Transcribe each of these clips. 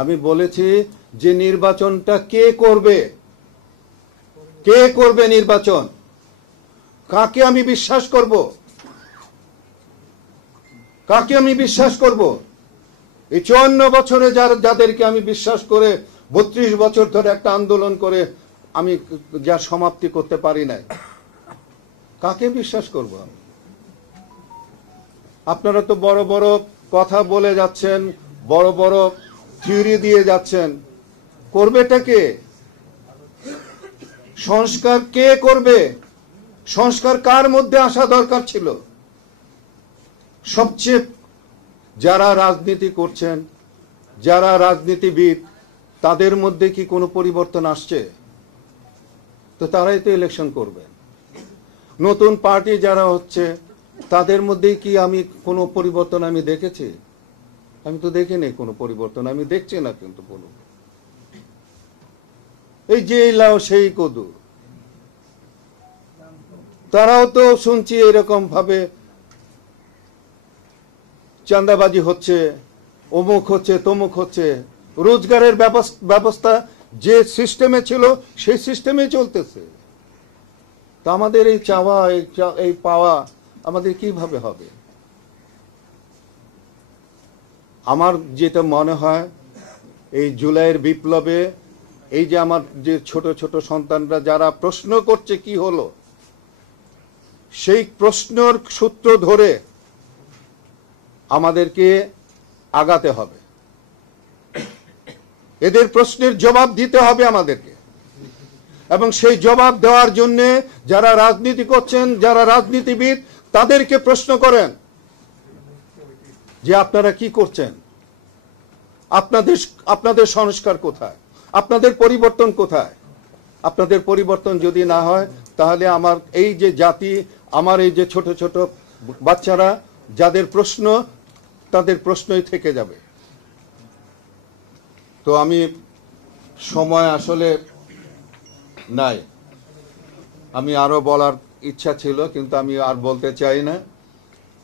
আমি বলেছি যে নির্বাচনটা কে করবে, নির্বাচন কাকে আমি বিশ্বাস করব, এই 54 বছরে যাদেরকে আমি বিশ্বাস করে 32 বছর ধরে একটা আন্দোলন করে আমি যা সমাপ্তি করতে পারি নাই, কাকে বিশ্বাস করব আমি? আপনারা তো বড় বড় কথা বলে যাচ্ছেন, বড় বড় থিওরি দিয়ে যাচ্ছেন, করবেটা কে? সংস্কার কে করবে? সংস্কার কার মধ্যে আসা দরকার ছিল? সবচেয়ে যারা রাজনীতি করছেন, যারা রাজনীতিবিদ, তাদের মধ্যে কি কোনো পরিবর্তন আসছে? তো তারাই তো ইলেকশন করবে। নতুন পার্টি যারা হচ্ছে, তাদের মধ্যে কি আমি কোনো পরিবর্তন আমি দেখেছি? আমি তো দেখিনি কোনো পরিবর্তন, আমি দেখছি না। কিন্তু বলুন, এই যে লাও সেই কদু, তারাও তো শুনছি এরকম ভাবে চাঁদাবাজি হচ্ছে, অমুক হচ্ছে, তমুক হচ্ছে। রোজগারের ব্যবস্থা যে সিস্টেমে ছিল সেই সিস্টেমে চলতেছে। তো আমাদের এই চাওয়া, এই পাওয়া আমাদের কিভাবে হবে? আমার যেটা মনে হয়, এই জুলাইয়ের বিপ্লবে এই যে আমার যে ছোট ছোট সন্তানরা যারা প্রশ্ন করছে কি হলো, সেই প্রশ্নের সূত্র ধরে আমাদেরকে আগাতে হবে। এদের প্রশ্নের জবাব দিতে হবে আমাদেরকে, এবং সেই জবাব দেওয়ার জন্য যারা রাজনীতি করছেন, যারা রাজনীতিবিদ, তাদেরকে প্রশ্ন করেন যে আপনারা কি করছেন, আপনাদের সংস্কার কোথায়, আপনাদের পরিবর্তন কোথায়? আপনাদের পরিবর্তন যদি না হয়, তাহলে আমার এই যে জাতি, আমার এই যে ছোট ছোট বাচ্চারা যাদের প্রশ্ন, তাদের প্রশ্নই থেকে যাবে। তো আমি সময় আসলে নাই, আমি আরো বলার ইচ্ছা ছিল, কিন্তু আমি আর বলতে চাই না।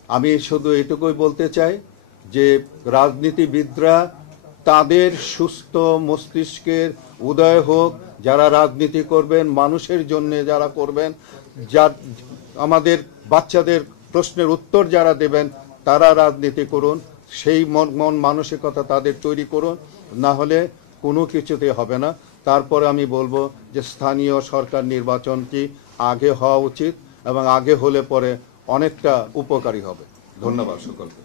আমি শুধু এটুকুই বলতে চাই যে রাজনীতিবিদরা তাদের সুস্থ মস্তিষ্কের উদয় হোক, যারা রাজনীতি করবেন মানুষের জন্য, যারা করবেন, আমাদের বাচ্চাদের প্রশ্নের উত্তর যারা দেবেন, তারা রাজনীতি করুন। সেই মন মানসিকতা তাদের তৈরি করুন, না হলে কোনো কিছুতে হবে না। তারপরে আমি বলবো যে স্থানীয় সরকার নির্বাচনটি আগে হওয়া উচিত, এবং আগে হলে পরে অনেকটা উপকারী হবে। ধন্যবাদ সকলকে।